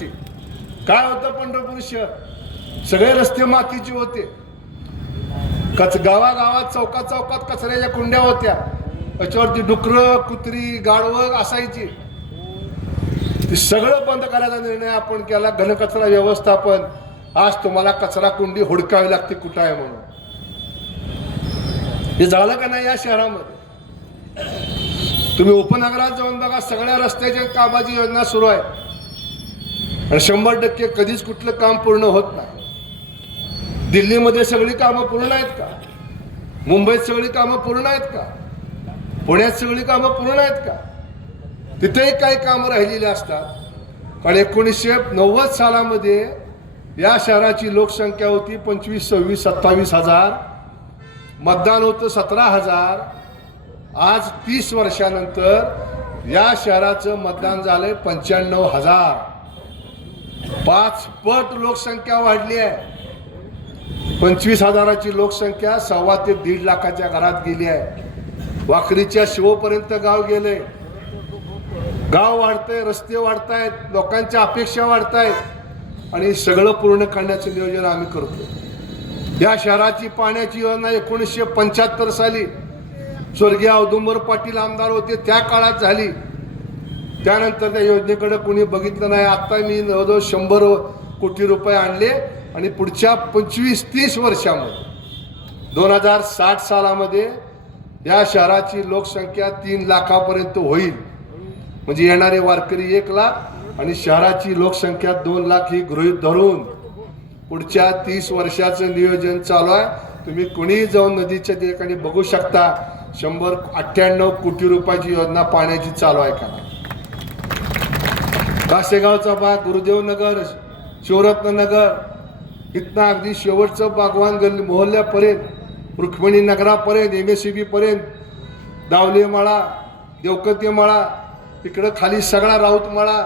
गोष्टी. काय होतं पंढरपूर शहर, सगळे रस्ते मातीचे होते. गावागावात चौकात चौकात कचऱ्याच्या कुंड्या होत्या. त्याच्यावरती डुकरं कुत्री गाढवं असायची. ते सगळं बंद करायचा निर्णय आपण केला. घनकचरा व्यवस्थापन. आज तुम्हाला कचरा कुंडी हुडकावी लागते कुठं आहे म्हणून. हे झालं का नाही या शहरामध्ये? तुम्ही उपनगरात जाऊन बघा, सगळ्या रस्त्याच्या कामाची योजना सुरू आहे आणि 100% कधीच कुठलं काम पूर्ण होत नाही. दिल्लीमध्ये सगळी कामं पूर्ण आहेत का? मुंबईत सगळी कामं पूर्ण आहेत का? पुण्यात सगळी कामं पूर्ण आहेत का? तिथेही काही कामं राहिलेली असतात. कारण 1990 सालामध्ये या शहराची लोकसंख्या होती 25, 26, 27 हजार. मतदान होतं 17,000. आज 30 वर्षानंतर या शहराचं मतदान झालंय 95,000. 5 पट लोकसंख्या वाढली आहे. 25,000ची लोकसंख्या 1.25 ते 1.5 लाखाच्या घरात गेली आहे. वाखरीच्या शिवपर्यंत गाव गेले. गाव वाढतंय, रस्ते वाढतायत, लोकांच्या अपेक्षा वाढतायत आणि सगळं पूर्ण करण्याचं नियोजन आम्ही करतो. या शहराची पाण्याची योजना 1975 साली स्वर्गीय औदुंबर पाटील आमदार होते त्या काळात झाली. त्यानंतर त्या योजनेकडे कोणी बघितलं नाही. आता मी जवळजवळ 100 कोटी रुपये आणले आणि पुढच्या 25-30 वर्षामध्ये 2060 सालामध्ये या शहराची लोकसंख्या 3 लाखापर्यंत होईल. म्हणजे येणारे वारकरी 1 लाख आणि शहराची लोकसंख्या 2 लाख ही गृहीत धरून पुढच्या 30 वर्षाचं नियोजन चालू आहे. तुम्ही कोणीही जाऊन नदीच्या ठिकाणी बघू शकता. 198 कोटी रुपयाची योजना पाण्याची चालू आहे का? कासेगावचा भाग, गुरुदेव नगर, शिवरत्न नगर, इथनं अगदी शेवटचं बागवान गल्ली मोहल्ल्यापर्यंत, रुक्मिणी नगरापर्यंत, MSCB पर्यंत, दावले माळा, देवकते माळा, इकडं खाली सगळा राऊत माळा,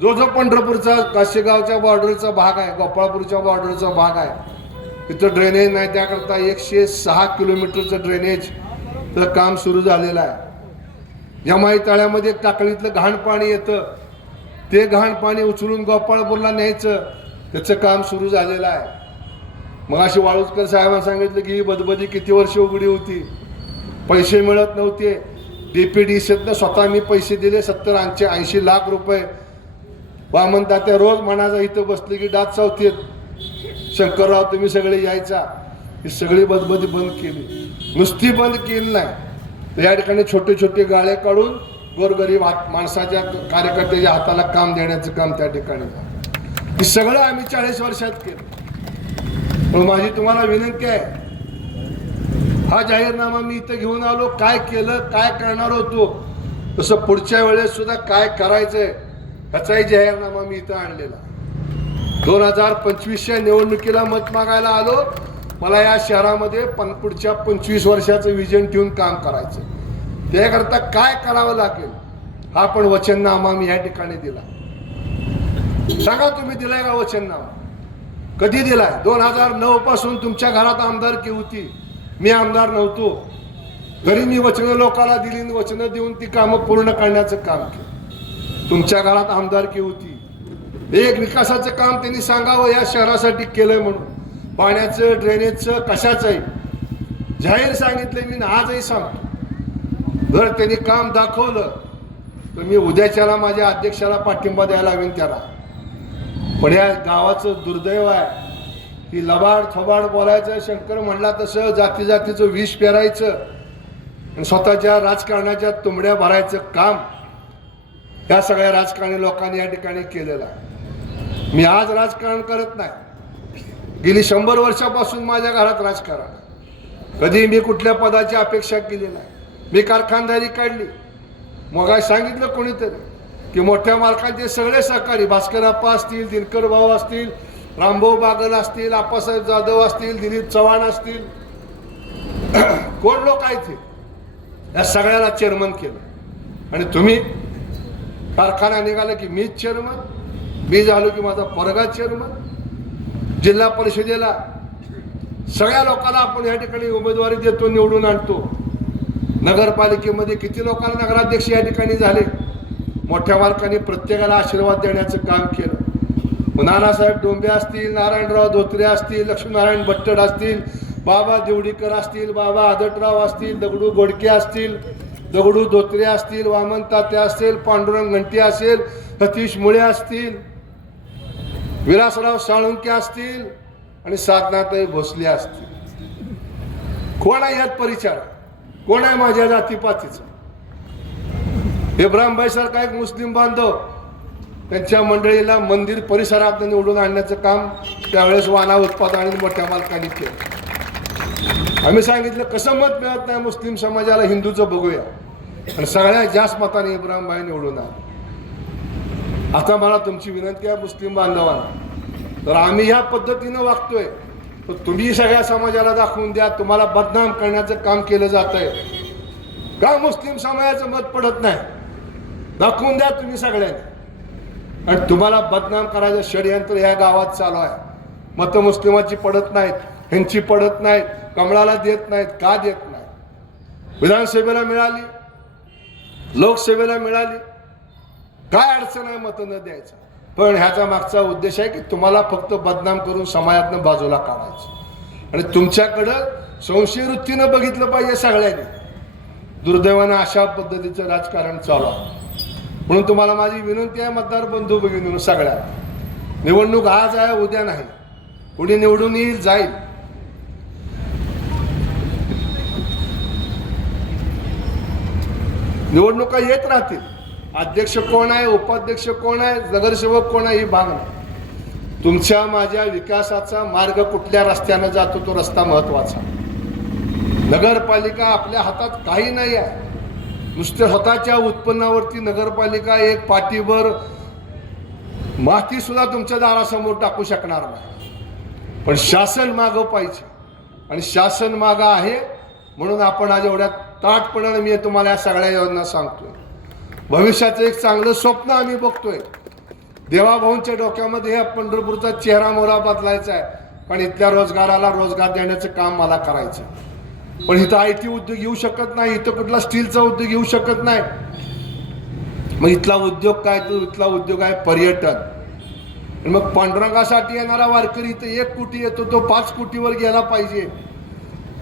जो जो पंढरपूरचा कासेगावच्या बॉर्डरचा भाग आहे, गोपाळपूरच्या बॉर्डरचा भाग आहे, तिथं ड्रेनेज नाही. त्याकरता 106 किलोमीटरचं ड्रेनेजचं काम सुरू झालेलं आहे. जमाई तळ्यामध्ये टाकळीतलं घाण पाणी येतं, ते घाण पाणी उचलून गोपाळपूरला न्यायचं, त्याचं काम सुरू झालेलं आहे. मग अशी वाळुजकर साहेबांनी सांगितलं की ही बदबदी किती वर्ष उघडी होती, पैसे मिळत नव्हते. DPDCतनं स्वतः मी पैसे दिले 70-80 लाख रुपये. वामन तात्या रोज म्हणायचा इथं बसले की दात चावतेत, शंकरराव तुम्ही सगळे यायचा. ही सगळी बदबदी बंद केली. नुसती बंद केली नाही तर या ठिकाणी छोटे छोटे गाळे काढून गोरगरीब माणसाच्या कार्यकर्त्याच्या हाताला काम देण्याचं काम त्या ठिकाणी झालं. हे सगळं आम्ही 40 वर्षात केलं. पण माझी तुम्हाला विनंती आहे, हा जाहीरनामा मी इथं घेऊन आलो, काय केलं, काय करणार होतो, तसं पुढच्या वेळेस सुद्धा काय करायचंय ह्याचाही जाहीरनामा मी इथं आणलेला. 2025च्या निवडणुकीला मत मागायला आलो. मला या शहरामध्ये पुढच्या 25 वर्षाचं विजन ठेवून काम करायचं. त्याकरता काय करावं लागेल हा पण वचननामा मी या ठिकाणी दिला. सांगा तुम्ही दिलाय का वचननामा? कधी दिलाय? 2009 पासून तुमच्या घरात आमदारकी होती, मी आमदार नव्हतो, तरी मी वचनं लोकांना दिली. वचनं देऊन ती कामं पूर्ण करण्याचं काम केलं. तुमच्या घरात आमदारकी होती. एक विकासाचं काम त्यांनी सांगावं या शहरासाठी केलंय म्हणून. पाण्याचं, ड्रेनेजचं, कशाचंही जाहीर सांगितलंय मी, आजही सांगतो. जर त्यांनी काम दाखवलं तर मी उद्याच्याला माझ्या अध्यक्षाला पाठिंबा द्यायला हवीन त्याला. पण या गावाचं दुर्दैव आहे की लबाड थोबाड बोलायचं, शंकर म्हणला तसं जाती जातीचं विष पेरायचं आणि स्वतःच्या राजकारणाच्या तुंबड्या भरायचं काम या सगळ्या राजकारणी लोकांनी या ठिकाणी केलेलं आहे. मी आज राजकारण करत नाही. गेली 100 वर्षापासून माझ्या घरात राजकारण. कधी मी कुठल्या पदाची अपेक्षा केली नाही. मी कारखानदारी काढली. मग सांगितलं कोणीतरी की मोठ्या मालकांचे सगळे सहकारी, भास्करप्पा असतील, दिनकर भाऊ असतील, रामभाऊ बागल असतील, आप्पासाहेब जाधव असतील, दिलीप चव्हाण असतील, कोण लोक आहेत ते, या सगळ्याला चेअरमन केलं. आणि तुम्ही कारखाना निघाला की मीच चेअरमन, मी झालो की माझा पोरगा चेअरमन. जिल्हा परिषदेला सगळ्या लोकांना आपण या ठिकाणी उमेदवारी देतो, निवडून आणतो. नगरपालिकेमध्ये किती लोकांना नगराध्यक्ष या ठिकाणी झाले. मोठ्या मालकांनी प्रत्येकाला आशीर्वाद देण्याचं काम केलं. मग नानासाहेब डोंबे असतील, नारायणराव धोत्रे असतील, लक्ष्मीनारायण भट्टड असतील, बाबा देवडीकर असतील, बाबा आदटराव असतील, दगडू गोडके असतील, दगडू धोत्रे असतील, वामन तात्या असतील, पांडुरंग घंटी असेल, सतीश मुळे असतील, विलासराव साळुंके असतील आणि साधनाताई भोसले असतील. कोण आहे यात परिचार? कोण आहे माझ्या जातीपातीचा? इब्राहिमभाई सारखा एक मुस्लिम बांधव त्यांच्या मंडळीला मंदिर परिसरात निवडून आणण्याचं काम त्यावेळेस वाना उत्पादन आणि मोठ्या मालकांनी केलं. आम्ही सांगितलं कसं मत मिळत नाही मुस्लिम समाजाला, हिंदूचं बघूया, आणि सगळ्यात जास्त मताने इब्राहिमभाई निवडून आले. आता मला तुमची विनंती आहे मुस्लिम बांधवांना, तर आम्ही ह्या पद्धतीनं वागतोय तर तुम्ही सगळ्या समाजाला दाखवून द्या तुम्हाला बदनाम करण्याचं काम केलं जात आहे का. मुस्लिम समाजाचं मत पडत नाही, दाखवून द्या तुम्ही सगळ्यांनी. आणि तुम्हाला बदनाम करायचं षडयंत्र या गावात चालू आहे. मतं मुस्लिमाची पडत नाहीत, ह्यांची पडत नाहीत, कमळाला देत नाहीत. का देत नाही? विधानसभेला मिळाली, लोकसभेला मिळाली, काय अडचण आहे मतं न द्यायचं? पण ह्याचा मागचा उद्देश आहे की तुम्हाला फक्त बदनाम करून समाजातनं बाजूला काढायचं आणि तुमच्याकडं संशय वृत्तीनं बघितलं पाहिजे सगळ्यांनी. दुर्दैवानं अशा पद्धतीचं राजकारण चालू आहे. म्हणून तुम्हाला माझी विनंती आहे मतदार बंधू भगिनींनो, सगळ्या निवडणूक आज आहे, उद्या नाही. कुणी निवडून येईल जाईल. निवडणुका येत राहतील. अध्यक्ष कोण आहे, उपाध्यक्ष कोण आहे, नगरसेवक कोण आहे ही भाग नाही. तुमच्या माझ्या विकासाचा मार्ग कुठल्या रस्त्यानं जातो तो रस्ता महत्वाचा. नगरपालिका आपल्या हातात काही नाही आहे. नुसत्या स्वतःच्या उत्पन्नावरती नगरपालिका एक पाटीभर माती सुद्धा तुमच्या दारासमोर टाकू शकणार नाही. पण शासन मागं पाहिजे आणि शासन मागं आहे. म्हणून आपण आज एवढ्या ताटपणाने मी तुम्हाला या सगळ्या योजना सांगतोय. भविष्याचं एक चांगलं स्वप्न आम्ही बघतोय. देवाभाऊंच्या डोक्यामध्ये हा पंढरपूरचा चेहरा मोहरा बदलायचा आहे, पण इथल्या रोजगाराला रोजगार देण्याचं काम मला करायचं. पण इथं IT उद्योग येऊ शकत नाही, इथं कुठला स्टीलचा उद्योग येऊ शकत नाही. मग इथला उद्योग काय? तर इथला उद्योग आहे पर्यटन. आणि मग पांडुरंगासाठी येणारा वारकरी इथं 1 कोटी येतो, तो 5 कोटीवर गेला पाहिजे.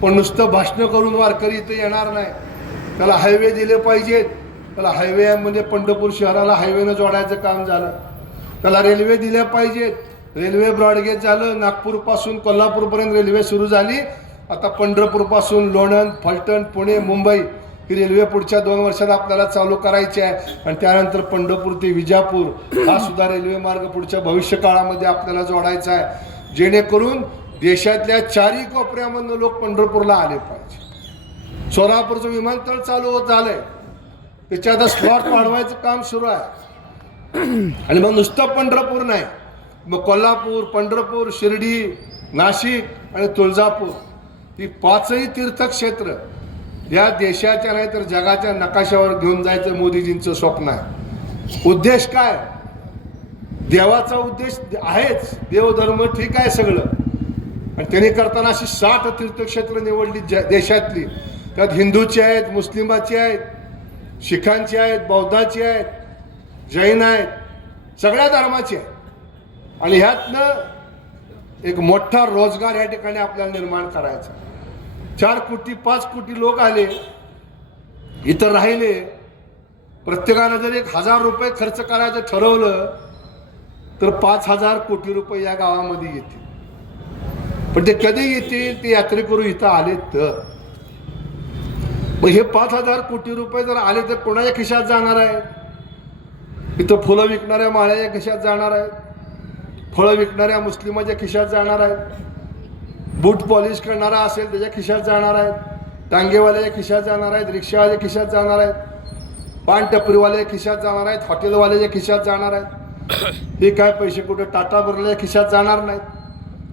पण नुसतं भाषणं करून वारकरी इथं येणार नाही. त्याला हायवे दिले पाहिजेत. त्याला हायवे म्हणजे पंढरपूर शहराला हायवेनं जोडायचं काम झालं. त्याला रेल्वे दिल्या पाहिजेत. रेल्वे ब्रॉडगेज झालं. नागपूरपासून कोल्हापूरपर्यंत रेल्वे सुरू झाली. आता पंढरपूरपासून लोणंद, फलटण, पुणे, मुंबई ही रेल्वे पुढच्या 2 वर्षात आपल्याला चालू करायची आहे. आणि त्यानंतर पंढरपूर ते विजापूर हा सुद्धा रेल्वे मार्ग पुढच्या भविष्य काळामध्ये आपल्याला जोडायचा आहे, जेणेकरून देशातल्या 4ही कोपऱ्यामधून लोक पंढरपूरला आले पाहिजे. सोलापूरचं विमानतळ चालू होत झालंय, त्याच्यात स्लॉट वाढवायचं काम सुरू आहे. आणि मग नुसतं पंढरपूर नाही, मग कोल्हापूर, पंढरपूर, शिर्डी, नाशिक आणि तुळजापूर ही 5ही तीर्थक्षेत्र या देशाच्या नाही तर जगाच्या नकाशावर घेऊन जायचं मोदीजींचं स्वप्न आहे. उद्देश काय? देवाचा उद्देश आहेच, देवधर्म ठीक आहे सगळं. आणि त्यांनी करताना अशी 60 तीर्थक्षेत्र निवडली देशातली. त्यात हिंदूची आहेत, मुस्लिमाची आहेत, शिखांची आहेत, बौद्धाची आहेत, जैन आहेत, सगळ्या धर्माची आहेत. आणि ह्यातनं एक मोठा रोजगार या ठिकाणी आपल्याला निर्माण करायचा. 4 कोटी 5 कोटी लोक आले, इथं राहिले. प्रत्येकानं जर 1000 रुपये खर्च करायचं ठरवलं तर 5000 कोटी रुपये या गावामध्ये येतील. पण ते कधी येतील? ते यात्रेकरू इथं आले तर. मग हे 5000 कोटी रुपये जर आले तर कोणाच्या खिशात जाणार आहे? इथं फुलं विकणाऱ्या माळ्याच्या खिशात जाणार आहेत, फळं विकणाऱ्या मुस्लिमाच्या खिशात जाणार आहेत, बूट पॉलिश करणारा असेल त्याच्या खिशात जाणार आहेत, टांगेवाल्याच्या खिशात जाणार आहेत, रिक्षावाल्याच्या खिशात जाणार आहेत, पान टपरीवाल्याच्या खिशात जाणार आहेत, हॉटेलवाल्याच्या खिशात जाणार आहेत. हे काय पैसे कुठे टाटा भरल्याच्या खिशात जाणार नाहीत.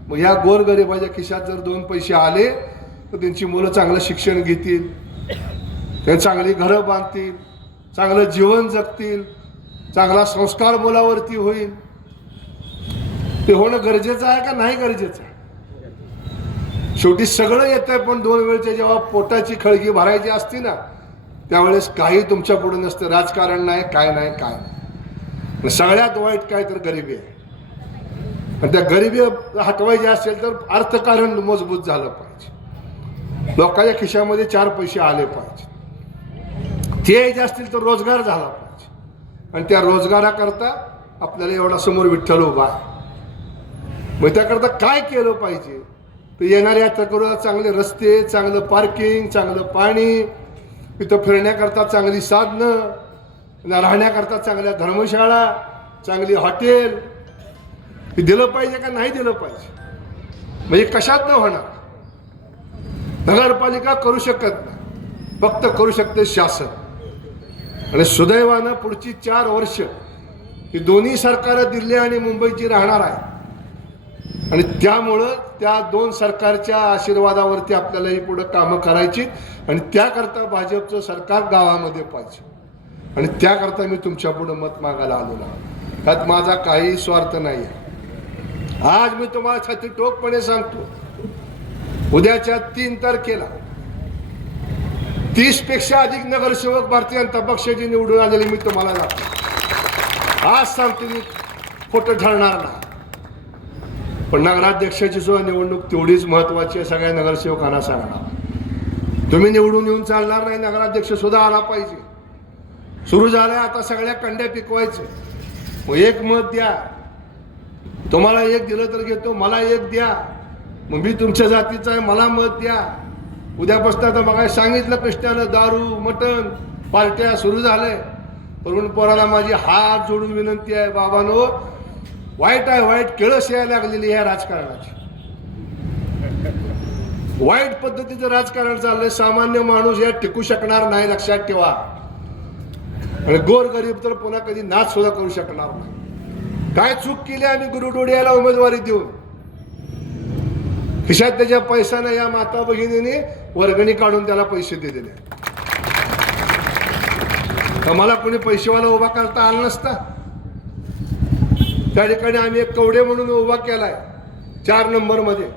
मग ह्या गोरगरिबाच्या खिशात जर 2 पैसे आले तर त्यांची मुलं चांगलं शिक्षण घेतील, त्यांनी चांगली घरं बांधतील, चांगलं जीवन जगतील, चांगला संस्कार मुलावरती होईल. ते होणं गरजेचं आहे का नाही गरजेचं आहे? शेवटी सगळं येतंय, पण 2 वेळच्या जेव्हा पोटाची खळगी भरायची असती ना त्यावेळेस काही तुमच्या पुढे नसतं, राजकारण नाही, काय नाही, काय नाही. सगळ्यात वाईट काय तर गरिबी आहे. आणि त्या गरिबी हटवायची असेल तर अर्थकारण मजबूत झालं पाहिजे, लोकांच्या खिशामध्ये 4 पैसे आले पाहिजे, ते यायचे असतील तर रोजगार झाला पाहिजे. आणि त्या रोजगाराकरता आपल्याला एवढा समोर विठ्ठल उभा आहे. मग त्याकरता काय केलं पाहिजे तर येणाऱ्या यात्रेकरूला चांगले रस्ते, चांगलं पार्किंग, चांगलं पाणी, इथं फिरण्याकरता चांगली साधनं, राहण्याकरता चांगल्या धर्मशाळा, चांगली हॉटेल हे दिलं पाहिजे का नाही दिलं पाहिजे. म्हणजे कशात न होणार. नगरपालिका करू शकत नाही, फक्त करू शकते शासन. आणि सुदैवानं पुढची 4 वर्ष ही दोन्ही सरकारं दिल्ली आणि मुंबईची राहणार आहे. आणि त्यामुळं त्या 2 सरकारच्या आशीर्वादावरती आपल्यालाही पुढे कामं करायची. आणि त्याकरता भाजपचं सरकार गावामध्ये पाहिजे. आणि त्याकरता मी तुमच्या पुढे मत मागायला आलेलो आहे. त्यात माझा काही स्वार्थ नाही आहे. आज मी तुम्हाला छाती टोकपणे सांगतो, उद्याच्या 3 तारखेला 30 पेक्षा अधिक नगरसेवक भारतीय जनता पक्षाचे निवडून आलेले मी तुम्हाला दाखवतो. आज सांगतो मी, खोटं ठरणार नाही. पण नगराध्यक्षाची सुद्धा निवडणूक तेवढीच महत्वाची आहे. सगळ्या नगरसेवकांना सांगणार, तुम्ही निवडून येऊन चालणार नाही, नगराध्यक्ष सुद्धा आला पाहिजे. सुरू झालंय आता सगळ्या कंड्या पिकवायचे. मग 1 मत द्या, तुम्हाला 1 दिलं तर घेतो, मला 1 द्या, मग मी तुमच्या जातीचा आहे, मला मत द्या. उद्यापासून आता बघाय सांगितलं कृष्णानं, दारू मटण पार्ट्या सुरू झालंय. तरुण पोराला माझी हात जोडून विनंती आहे, बाबांनो वाईट आहे, वाईट केळस यायला लागलेली ह्या राजकारणाची. वाईट पद्धतीचं राजकारण चाललंय. सामान्य माणूस यात टिकू शकणार नाही, लक्षात ठेवा. आणि गोरगरीब तर पुन्हा कधी नाच सुद्धा करू शकणार नाही. काय चूक केली आम्ही गुरुडोडियाला उमेदवारी देऊन? खिशात त्याच्या पैशानं या माता भगिनीने वर्गणी काढून त्याला पैसे दिलेले. आम्हाला कोणी पैसेवाला उभा करता आला नसता. त्या ठिकाणी आम्ही एक कवडे म्हणून उभा केलाय 4 नंबरमध्ये.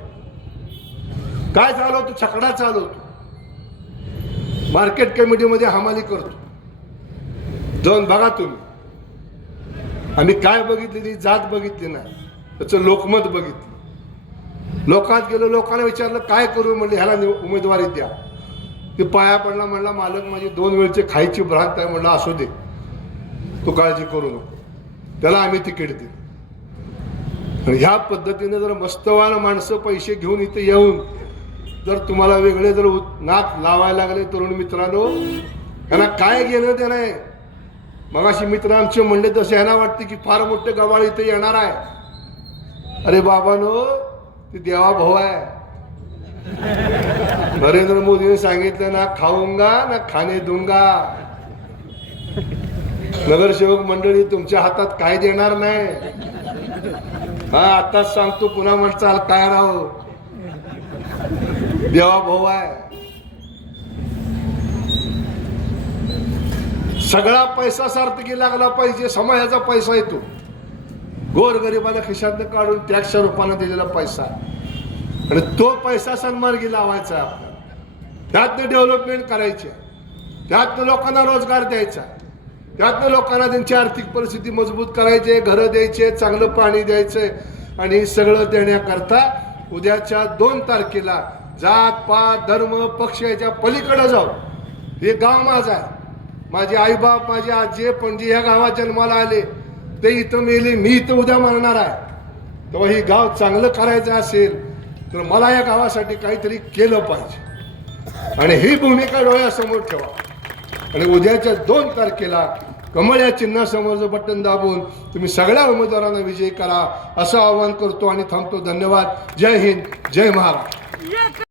काय चालवतो? छकडा चालवतो. मार्केट कमिटीमध्ये हमाली करतो. जाऊन बघा तुम्ही. आम्ही काय बघितलेली जात बघितली नाही, त्याचं लोकमत बघितलं. लोकात गेलो, लोकांना विचारलं काय करू, म्हणले ह्याला उमेदवारी द्या. ते पाया पडला, म्हणला मालक माझी 2 वेळचे खायची भ्रांत आहे. म्हणलं असू दे, तू काळजी करू नको, त्याला आम्ही तिकीट देऊ. आणि ह्या पद्धतीने जर मस्तवान माणसं पैसे घेऊन इथे येऊन जर तुम्हाला वेगळे जर नाक लावायला लागले, तरुण मित्रांनो, त्यांना काय घेणं देणं आहे. मगाशी मित्र आमचे म्हणले तसे ह्यांना वाटते की फार मोठे गवाळ इथे येणार आहे. अरे बाबांनो, ते देवा भाऊ आहे. नरेंद्र मोदीने सांगितलं ना, खाऊंगा ना खाणे दूंगा. नगरसेवक मंडळी तुमच्या हातात काय देणार नाही. हा आताच सांगतो, पुन्हा म्हणचाल काय राहू, देवा भाऊ आहे. सगळा पैसा सार्थकी लागला पाहिजे. समाजाचा पैसा येतो, गोरगरिबाला खिशातनं काढून टॅक्सच्या रूपानं दिलेला पैसा, आणि तो पैसा सन्मार्गी लावायचा आहे आपल्याला. त्यातनं डेव्हलपमेंट करायची, त्यातनं लोकांना रोजगार द्यायचा, त्यातनं लोकांना त्यांची आर्थिक परिस्थिती मजबूत करायची, घरं द्यायचे, चांगलं पाणी द्यायचंय. आणि सगळं देण्याकरता उद्याच्या 2 तारखेला जात पात धर्म पक्ष याच्या पलीकडे जाऊ. हे गाव माझं आहे. माझे आईबाप, माझे आजी पणजी ह्या गावात जन्माला आले, ते इथं मेले, मी इथं उद्या मरणार आहे. तेव्हा हे गाव चांगलं करायचं असेल तर मला या गावासाठी काहीतरी केलं पाहिजे. आणि ही भूमिका डोळ्यासमोर ठेवा. आणि उद्याच्या 2 तारखेला कमळ या चिन्हासमोरचं बटन दाबून तुम्ही सगळ्या उमेदवारांना विजयी करा, असं आवाहन करतो आणि थांबतो. धन्यवाद. जय हिंद, जय महाराष्ट्र.